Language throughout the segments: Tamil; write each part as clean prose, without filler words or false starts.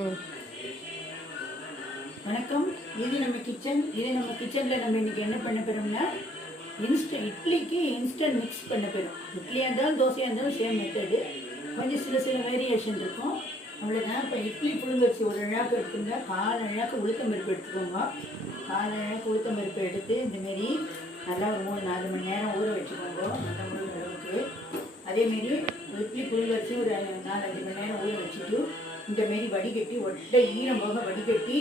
ம். வணக்கம். இது நம்ம கிச்சனில் நம்ம இன்றைக்கி என்ன பண்ண போகிறோம்னா, இட்லிக்கு இன்ஸ்டன்ட் மிக்ஸ் பண்ண போகிறோம். இட்லியாக இருந்தாலும் தோசையாக இருந்தாலும் சேம் மெத்தடு. கொஞ்சம் சில வேரியேஷன் இருக்கும். அவ்வளோதான். இப்போ இட்லி புழுங்க வச்சு ஒரு அழாக்கு எடுத்துங்க. 4 அழாக்கு உளுத்தம்பருப்பு எடுத்துக்கோங்க. 4 அழாக்கு உளுத்தம்பருப்பு எடுத்து இந்தமாரி நல்லா ஒரு 3-4 மணி நேரம் ஊற வச்சுக்கோங்க. நல்லா முழுகிற அளவுக்கு. அதேமாரி இட்லி புழுங்க வச்சு ஒரு 4-5 மணி நேரம் ஊற வச்சுட்டு இந்தமாரி வடிகட்டி ஒட்டை ஈரம் போக வடிகட்டி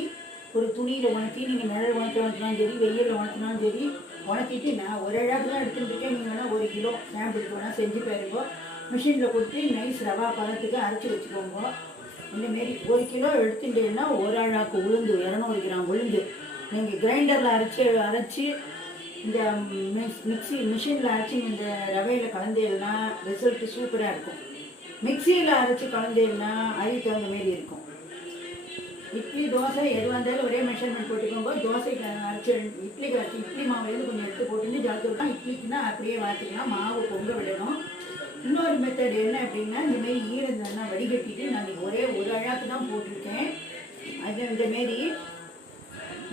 ஒரு துணியில் உணர்த்தி, நீங்கள் நிழல் உணர்த்தினாலும் சரி, வெயிலில் உணர்த்தினாலும் சரி, உணர்த்திட்டு நான் ஒரு அழகு தான் எடுத்துகிட்டுருக்கேன். நீங்கள் வேணால் 1 கிலோ சாம்பிளுக்கு வேணால் செஞ்சு பாருங்க. மிஷினில் கொடுத்து நைஸ் ரவா பதத்துக்கு அரைச்சி வச்சுக்கோங்க. இந்தமாரி 1 கிலோ எடுத்துட்டீங்கன்னா ஒரு அழாக்கு உளுந்து 200 கிராம் உளுந்து நீங்கள் கிரைண்டரில் அரைச்சி இந்த மிஷினில் அரைச்சி இந்த ரவையில் கலந்தேன்னா ரிசல்ட்டு சூப்பராக இருக்கும். மிக்சியில் அரைச்சி கலந்தேன்னா அதுக்கு தகுந்த மாரி இருக்கும். இட்லி தோசை எதுவாக இருந்தாலும் ஒரே மெஷர்மெண்ட் போட்டுக்கோங்க. தோசைக்கு அரைச்சி இட்லி மாவுலேருந்து கொஞ்சம் எடுத்து போட்டுன்னு ஜாக்கிரதான். இட்லிக்குன்னா அப்படியே வாட்டிக்கலாம். மாவு பொங்க விடணும். இன்னொரு மெத்தட் என்ன அப்படின்னா, இந்தமாரி ஈரந்தன்னா வடிகட்டிட்டு நான் ஒரே ஒரு அழாக்கு தான் போட்டிருக்கேன். அது இந்தமாரி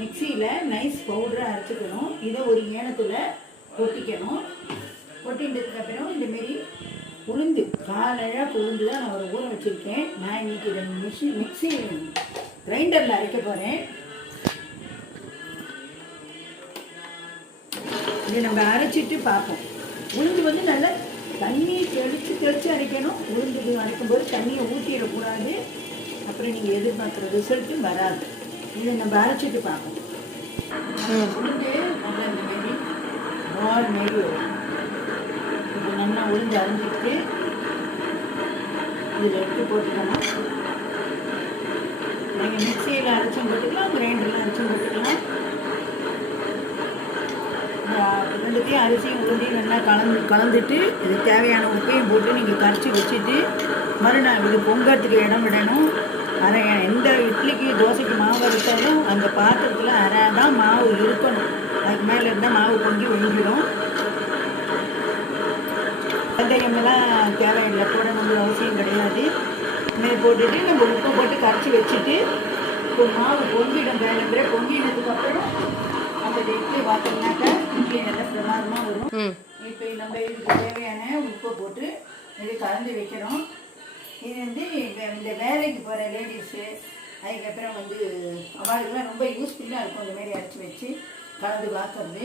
மிக்சியில் நைஸ் பவுடராக அரைச்சிக்கணும். இதை ஒரு ஏனத்தில் கொட்டிக்கணும். கொட்டின்றதுக்கப்புறம் இந்தமாரி உளுந்து 4 அழாக்கு உளுந்து தான் நான் ஒரு ஊற வச்சுருக்கேன். நான் இன்றைக்கி இதை மிக்சி கிரைண்டரில் அரைக்க போகிறேன். இதை நம்ம அரைச்சிட்டு பார்ப்போம். உளுந்து நல்லா தண்ணி தெளித்து அரைக்கணும். உளுந்து அரைக்கும்போது தண்ணியை ஊற்றிடக்கூடாது. அப்புறம் நீங்கள் எதிர்பார்க்குற ரிசல்ட்டு வராது. இதை நம்ம அரைச்சிட்டு பார்ப்போம். உளுந்து நல்லா இந்தமாரி பால் மாரி வரும். இப்போ நல்லா உளுந்து அரைஞ்சிட்டு இதில் எடுத்து போட்டுக்கணும். நீங்கள் மிக்சியில் அரைச்சும் போட்டுக்கலாம், கிரைண்டரில் அரைச்சும் போட்டுக்கலாம். ரெண்டுத்தையும் அரிசியும் உளுந்தையும் நல்லா கலந்துட்டு இது தேவையான உப்பையும் போட்டு நீங்கள் கரைச்சி வச்சுட்டு மறுநாள் இது பொங்கறதுக்கு இடம் விடணும். எந்த இட்லிக்கு தோசைக்கு மாவு அரைச்சாலும் அந்த பாத்திரத்தில் அரை தான் மாவு இருக்கணும். அதுக்கு மேலே இருந்தால் மாவு பொங்கி ஒழிஞ்சிடும். வெந்தயமெல்லாம் தேவையில்லை, போடணுங்கிற அவசியம் கிடையாது. இதுமாரி போட்டுட்டு நம்ம உப்பை போட்டு கரைச்சி வச்சுட்டு இப்போ மாவு பொங்கிடும். வேணுங்கிற பொங்கினதுக்கப்புறம் நம்ம இட்லி பார்த்தோம்னாக்கா இட்லி நல்லா பிரமாதமாக வரும். இப்போ நம்ம இதுக்கு தேவையான உப்பை போட்டு இது கலந்து வைக்கிறோம். இது இந்த வேலைக்கு போகிற லேடிஸு, அதுக்கப்புறம் அவளுக்குலாம் ரொம்ப யூஸ்ஃபுல்லாக இருக்கும். இந்தமாரி அரைச்சி வச்சு கலந்து பார்க்கறது.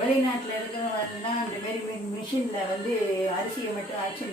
வெளிநாட்டில் இருக்கிறவங்கன்னா இந்தமாரி மிஷினில் அரிசியை மட்டும் அரைச்சி